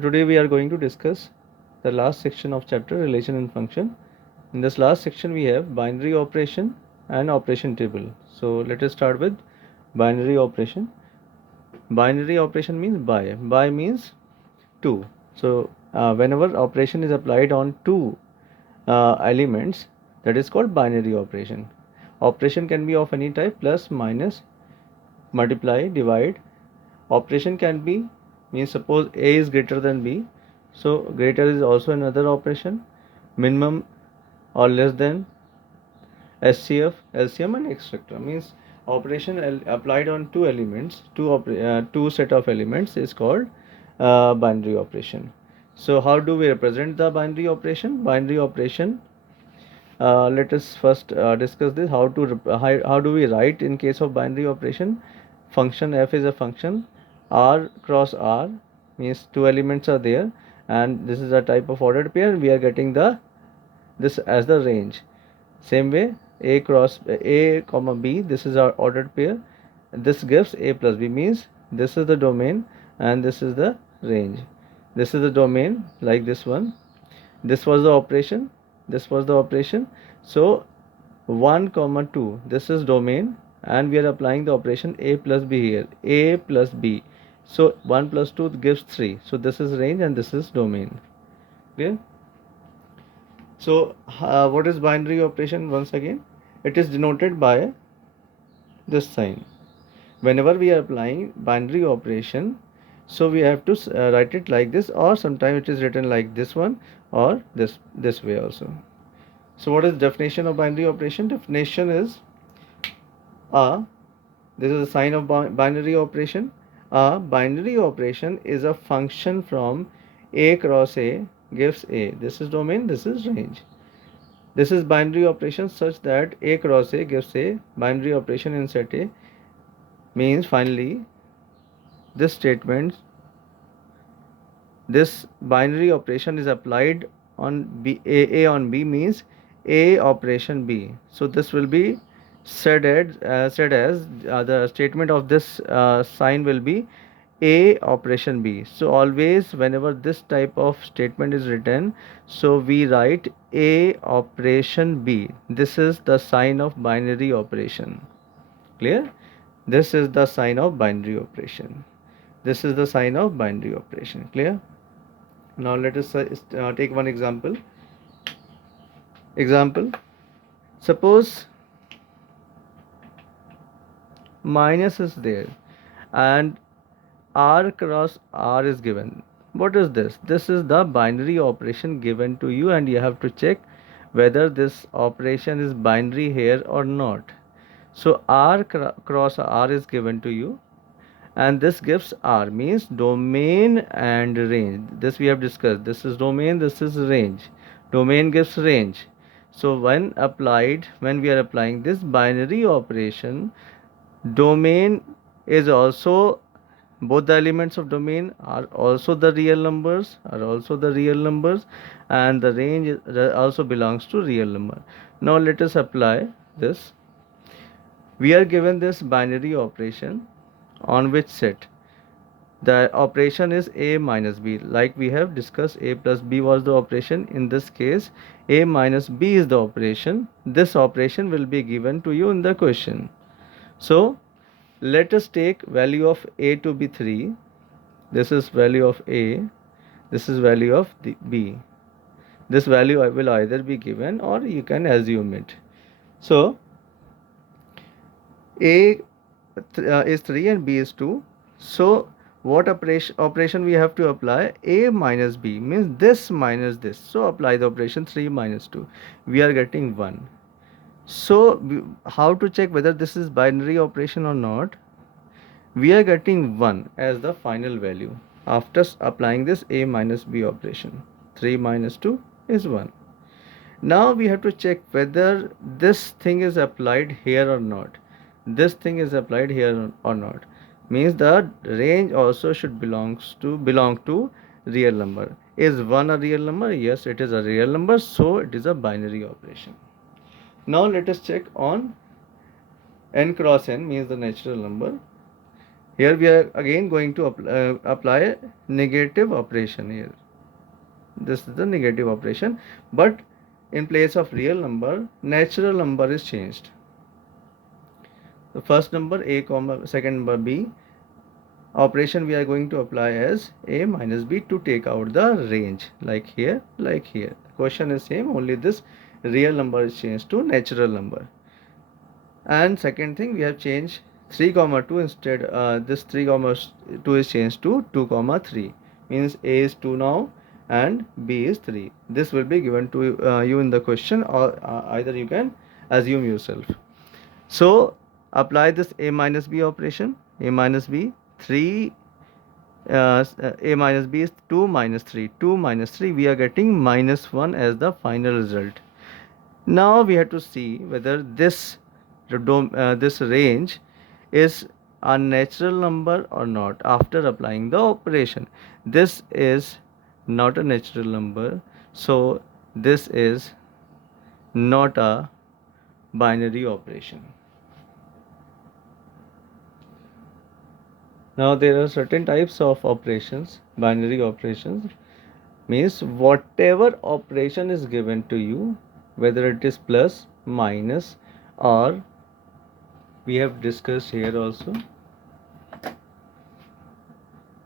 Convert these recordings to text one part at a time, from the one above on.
Today we are going to discuss the last section of chapter relation and function. In this last section we have binary operation and operation table. So let us start with binary operation. Binary operation means by. By means two. So whenever operation is applied on two elements, that is called binary operation. Operation can be of any type: plus, minus, multiply, divide. Operation can be, means suppose A is greater than B, so greater is also another operation. Minimum or less than, SCF, LCM, and etc. Means operation applied on two elements, two set of elements is called binary operation. So how do we represent the binary operation? Binary operation, let us first discuss this. How do we write in case of binary operation? Function f is a function. R cross R means two elements are there, and this is a type of ordered pair. We are getting this as the range. Same way, a cross a comma b, this is our ordered pair. This gives a plus b, means this is the domain and this is the range. This is the domain, like this one. This was the operation, this was the operation. So 1 comma 2, this is domain, and we are applying the operation a plus b here, a plus b. So 1 plus 2 gives 3. So this is range and this is domain. Clear? So what is binary operation? Once again, it is denoted by this sign. Whenever we are applying binary operation, so we have to write it like this, or sometimes it is written like this one, or this way also. So what is definition of binary operation? Definition is a, this is a sign of binary operation. A binary operation is a function from a cross a gives a. This is domain, this is range. This is binary operation such that a cross a gives a. Binary operation in set A means finally this statement, this binary operation is applied on B, A on B means A operation B. So this will be said as the statement of this sign will be A operation B. So always whenever this type of statement is written, so we write A operation B. This is the sign of binary operation. Clear? This is the sign of binary operation. This is the sign of binary operation. Clear? Now let us take one example. Suppose minus is there and R cross R is given. What is this? This is the binary operation given to you, and you have to check whether this operation is binary here or not. So R cross R is given to you, and this gives R, means domain and range. This we have discussed. This is domain, this is range. Domain gives range. So when we are applying this binary operation, domain is also, both the elements of domain are also the real numbers, and the range also belongs to real number. Now let us apply this. We are given this binary operation on which set the operation is a minus b, like we have discussed. A plus b was the operation. In this case, a minus b is the operation. This operation will be given to you in the question. So let us take value of a to be 3. This is value of a, this is value of the b. This value will either be given or you can assume it. So a is 3 and b is 2. So what operation we have to apply? A minus b means this minus this. So apply the operation 3 minus 2. We are getting 1. So how to check whether this is binary operation or not? We are getting 1 as the final value after applying this a minus b operation. 3 minus 2 is 1. Now we have to check whether this thing is applied here or not. This thing is applied here or not. Means the range also should belong to real number. Is 1 a real number? Yes, it is a real number, so it is a binary operation. Now let us check on n cross n, means the natural number. Here we are again going to apply negative operation here. This is the negative operation, but in place of real number, natural number is changed. The first number a comma second number b, operation we are going to apply as a minus b to take out the range, like here, like here. The question is same, only this real number is changed to natural number. And second thing, we have changed 3 comma 2 instead. This 3 comma 2 is changed to 2 comma 3, means a is 2 now and b is 3. This will be given to you in the question, or either you can assume yourself. So apply this a minus b operation. A minus b, 3 a minus b is 2 minus 3. 2 minus 3, we are getting minus 1 as the final result. Now we have to see whether this this range is a natural number or not after applying the operation. This is not a natural number, so this is not a binary operation. Now there are certain types of operations. Binary operations means whatever operation is given to you, whether it is plus, minus, or we have discussed here also.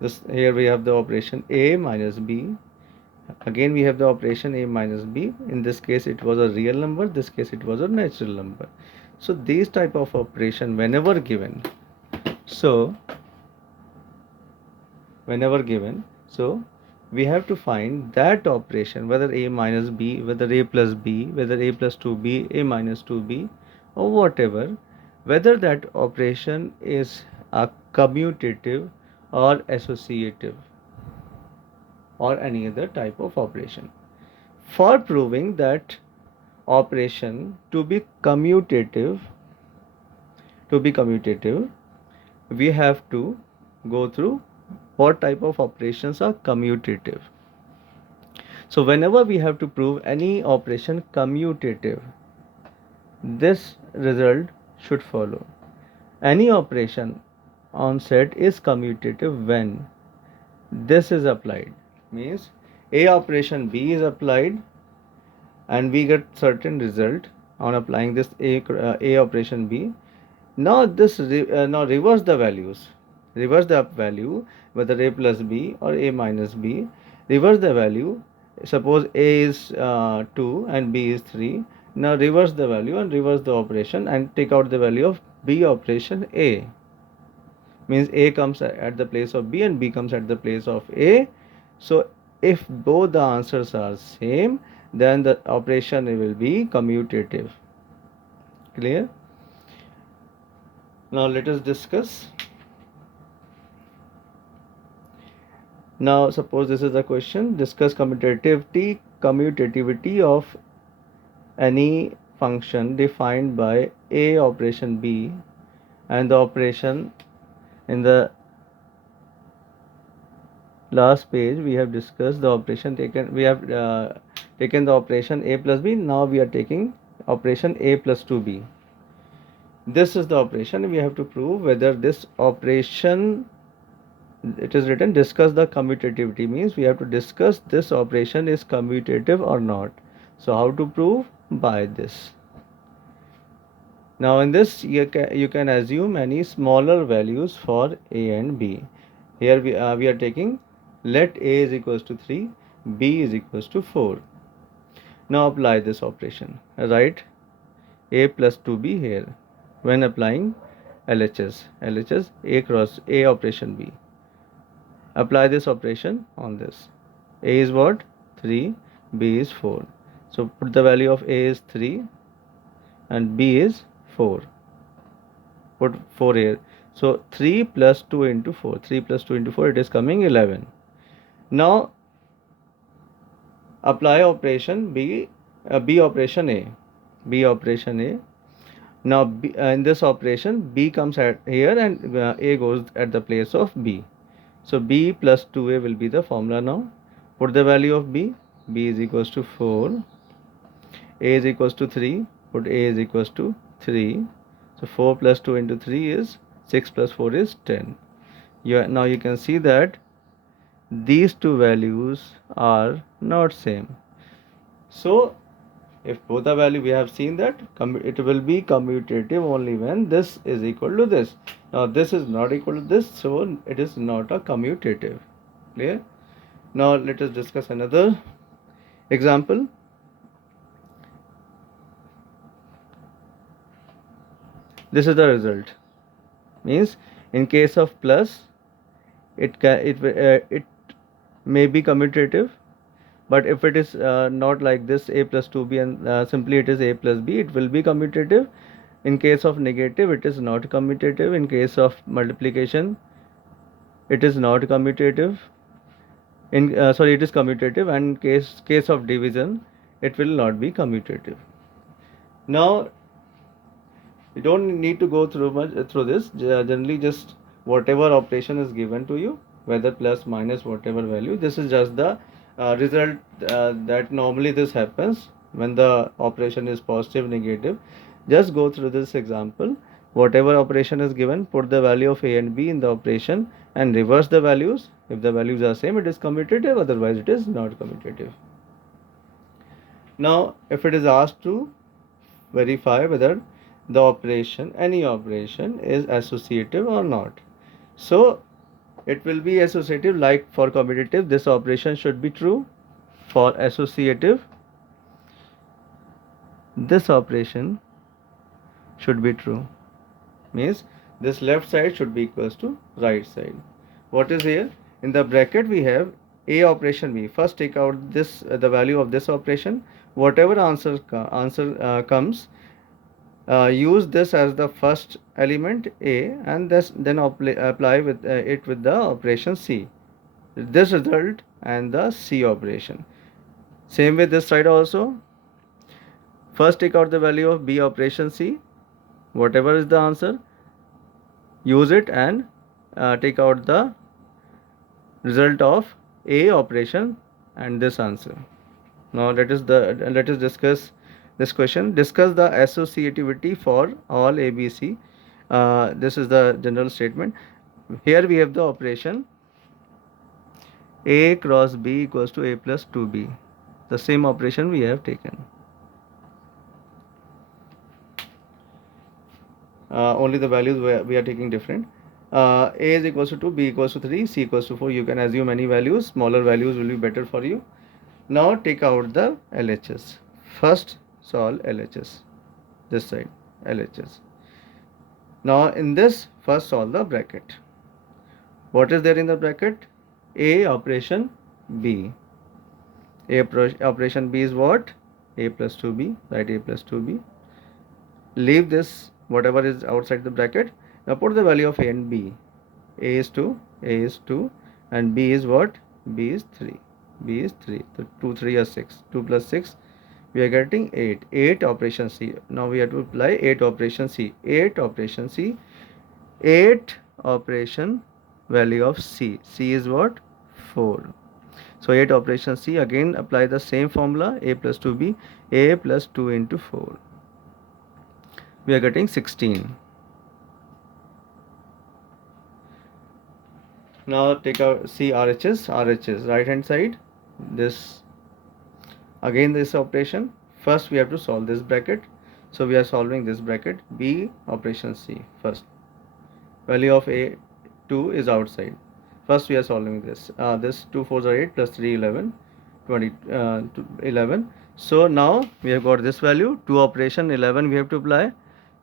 This here we have the operation a minus b. Again we have the operation a minus b. In this case it was a real number, this case it was a natural number. So these type of operation whenever given, so we have to find that operation, whether a minus b, whether a plus b, whether a plus 2b, a minus 2b, or whatever, whether that operation is a commutative or associative or any other type of operation. For proving that operation to be commutative, we have to go through what type of operations are commutative. So whenever we have to prove any operation commutative, this result should follow. Any operation on set is commutative when this is applied, means a operation b is applied and we get certain result on applying this a operation b. Now this now reverse the values, reverse the value, whether a plus b or a minus b, reverse the value. Suppose a is 2 and b is 3. Now reverse the value and reverse the operation and take out the value of b operation a, means a comes at the place of b and b comes at the place of a. So if both the answers are same, then the operation will be commutative. Clear? Now let us discuss. Now suppose this is a question, discuss commutativity of any function defined by a operation b, and the operation in the last page we have discussed the operation taken. We have taken the operation a plus b. Now we are taking operation a plus 2b. This is the operation. We have to prove whether this operation, it is written discuss the commutativity, means we have to discuss this operation is commutative or not. So how to prove? By this. Now in this you can assume any smaller values for a and b. Here we are taking, let a is equals to 3, b is equals to 4. Now apply this operation. Write a plus 2b here when applying LHS a cross a operation b. Apply this operation on this. A is what? 3, b is 4. So put the value of a is 3 and b is 4. Put 4 here. So 3 plus 2 into 4. 3 plus 2 into 4, it is coming 11. Now apply operation b, b operation a. Now in this operation b comes at here and a goes at the place of b. So b plus 2a will be the formula now. Put the value of b. B is equals to 4. A is equals to 3. Put a is equals to 3. So 4 plus 2 into 3 is 6 plus 4 is 10. Now you can see that these two values are not same. So if both are value, we have seen that it will be commutative only when this is equal to this. Now this is not equal to this, so it is not a commutative. Clear? Now let us discuss another example. This is the result. Means in case of plus, it may be commutative, but if it is not like this a plus 2b and simply it is a plus b, it will be commutative. In case of negative, it is not commutative. In case of multiplication, it is not commutative. It is commutative, and case of division, it will not be commutative. Now you don't need to go through much through this. Generally, just whatever operation is given to you, whether plus minus whatever value, this is just the result that normally this happens when the operation is positive, negative. Just go through this example. Whatever operation is given, put the value of a and b in the operation and reverse the values. If the values are same, it is commutative, otherwise it is not commutative. Now if it is asked to verify whether any operation is associative or not, so it will be associative. Like for commutative, this operation should be true. For associative, this operation should be true. Means this left side should be equals to right side. What is here? In the bracket we have a operation b. First take out this the value of this operation. Whatever answer comes, use this as the first element a, and then apply with it with the operation c. This result and the c operation. Same with this side also. First take out the value of b operation c. Whatever is the answer, use it and take out the result of a operation and this answer. Now let us discuss this question. Discuss the associativity for all ABC. This is the general statement. Here we have the operation a cross b equals to a plus 2b. The same operation we have taken. Only the values we are taking different. A is equals to 2, b equals to 3, c equals to 4. You can assume any values. Smaller values will be better for you. Now take out the LHS. First solve LHS. This side LHS. Now in this, first solve the bracket. What is there in the bracket? A operation b. A operation b is what? A plus 2b. Write a plus 2b. Leave this whatever is outside the bracket. Now put the value of a and b. A is 2, and b is what? B is 3. B is 3. So 2, 3 are 6. 2 plus 6, we are getting 8. 8 operation C. Now we have to apply 8 operation C. 8 operation C. 8 operation value of C. C is what? 4. So 8 operation C. Again apply the same formula. A plus 2B. A plus 2 into 4. We are getting 16. Now take out C RHS right hand side. This again this operation. First we have to solve this bracket. So we are solving this bracket. B operation C first. Value of A 2 is outside. First we are solving this. This 2 4s are 8 plus 3 11. 11. So now we have got this value. 2 operation 11 we have to apply.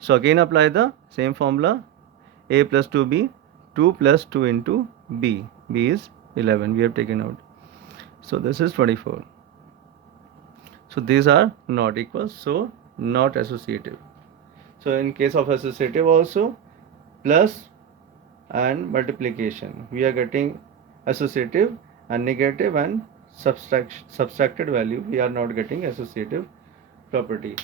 So again apply the same formula. A plus 2B. 2 plus 2 into B. B is 11. We have taken out. So this is 24. So these are not equal. So not associative. So in case of associative also, plus and multiplication, we are getting associative, and negative and subtracted value, we are not getting associative property.